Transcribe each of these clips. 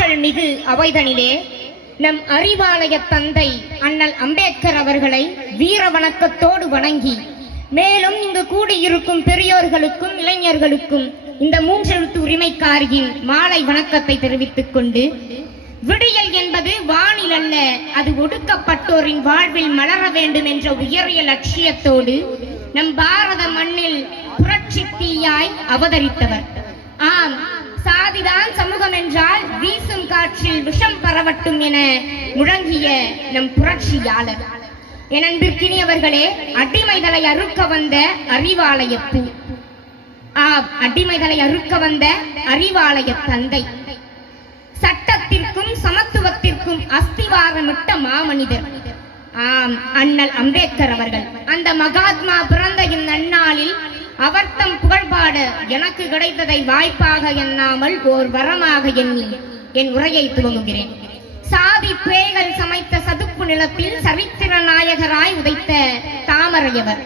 ஆற்றல் மிகு அவைதனிலே நம் அறிவாலய தந்தை அண்ணல் அம்பேத்கர் அவர்களை வீர வணக்கத்தோடு வணங்கி, மேலும் இங்கு கூடியிருக்கும் பெரியோர்களுக்கும் இளைஞர்களுக்கும் இந்த மூன்றெழுத்து உரிமைக்காரியின் மாலை வணக்கத்தை தெரிவித்துக் கொண்டு, விடியல் என்பது வானில் அல்ல, அது ஒடுக்கப்பட்டோரின் வாழ்வில் மலர வேண்டும் என்ற உயரிய லட்சியத்தோடு நம் பாரத மண்ணில் புரட்சி தீயாய் அவதரித்தவர். ஆம், சாதிதான் சமூகம் என்றால் வீசும் காற்றில் விஷம் பரவட்டும் என முழங்கிய நம் புரட்சியாளர். என் அன்பிற்கினியவர்களே, அடிமைகளை அறுக்க வந்த அறிவாலய பூ. அடிமைகளை அறுக்க வந்த அறிவாலய தந்தை, சட்டத்திற்கும் சமத்துவத்திற்கும் அஸ்திவாரமிட்ட மாமனிதர். ஆம், அண்ணல் அம்பேத்கர் அவர்கள். அந்த மகாத்மா பிறந்த இந்நன்னாளில் அவர் தம் புகழ்பாட எனக்கு கிடைத்ததை வாய்ப்பாக எண்ணாமல் ஓர் வரமாக எண்ணி என் உரையை துவங்குகிறேன். சாதி பேய்கள் சமைத்த சதுப்பு நிலத்தில் சரித்திர நாயகராய் உதைத்த தாமரையவர்.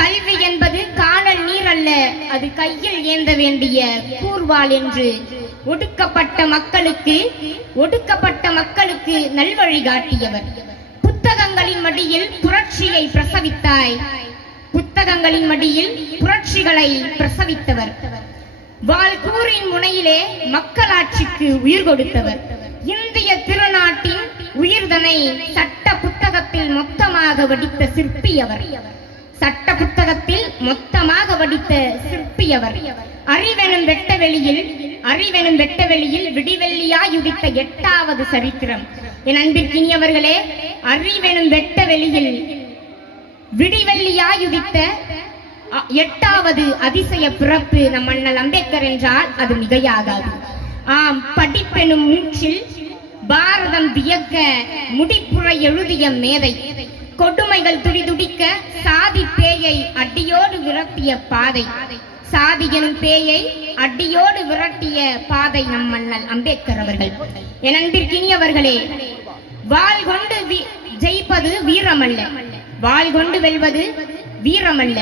கல்வி என்பது காணல் நீர் அல்ல, அது கையில் ஏந்த வேண்டிய கூர்வாள் என்று ஒடுக்கப்பட்ட மக்களுக்கு நல்வழி காட்டியவர். புத்தகங்களின் மடியில் புரட்சியை பிரசவித்தாய், புத்தகங்களின் மடியில் புரட்சிகளை பிரசவித்தவர். வால்கூரின் முனையிலே மக்களாட்சிக்கு உயிர் கொடுத்தவர். இந்திய திருநாட்டின் உயிர்தனை சட்ட புத்தகத்தில் மொத்தமாக வடித்த சிற்பியவர். சட்ட புத்தகத்தில் மொத்தமாக வடித்த சிற்பியவர். அறிவெனும் வெட்டவெளியில் விடிவெள்ளியாய் உதித்த 8வது சரித்திரம். என் அன்பிற்கினியவர்களே, அறிவெனும் வெட்டவெளியில் விடிவெள்ளியாய் உதித்த 8வது அதிசய பிறப்பு நம் அண்ணல் அம்பேத்கர் என்றால் அது மிகையாகாது. ஆம், படிப்பெனும் மூச்சில் பாரதம் வியக்க முடிப்புற எழுதிய மேதை. கொடுமைகள் துடிதுடிக்க சாதி பேயை அடியோடு விரட்டிய பாதை. சாதி எனும் பேயை அடியோடு விரட்டிய பாதை நம் அண்ணல் அம்பேத்கர் அவர்கள். என் அன்பிற்கினியவர்களே, வாள் கொண்டு ஜெயிப்பது வீரமல்ல, வாள் கொண்டு வெல்வது வீரமல்ல,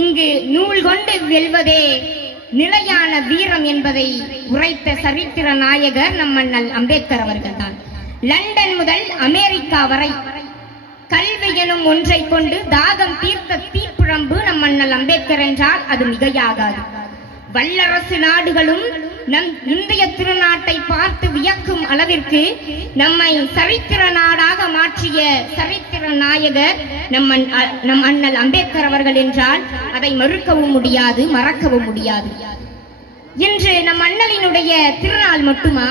இங்கு நூல் கொண்டு வெல்வதே நிலையான வீரம் என்பதை உரைத்த சரித்திர நாயகர் நம் அண்ணல் அம்பேத்கர் அவர்கள் தான். லண்டன் முதல் அமெரிக்கா வரை கல்வி எனும் ஒன்றை கொண்டு தாகம் தீர்த்த தீப்புழம்பு நம் அண்ணல் அம்பேத்கர் என்றால் அது மிகையாகாது. வல்லரசு நாடுகளும் நம் இந்திய திருநாட்டை பார்த்து வியக்கும் அளவிற்கு நம்மை சரித்திர நாடாக மாற்றிய சரித்திர நாயகர் நம் அண்ணல் அம்பேத்கர் அவர்கள் என்றால் அதை மறுக்கவும் முடியாது, மறக்கவும் முடியாது. இன்று நம் அண்ணலினுடைய திருநாள் மட்டுமா?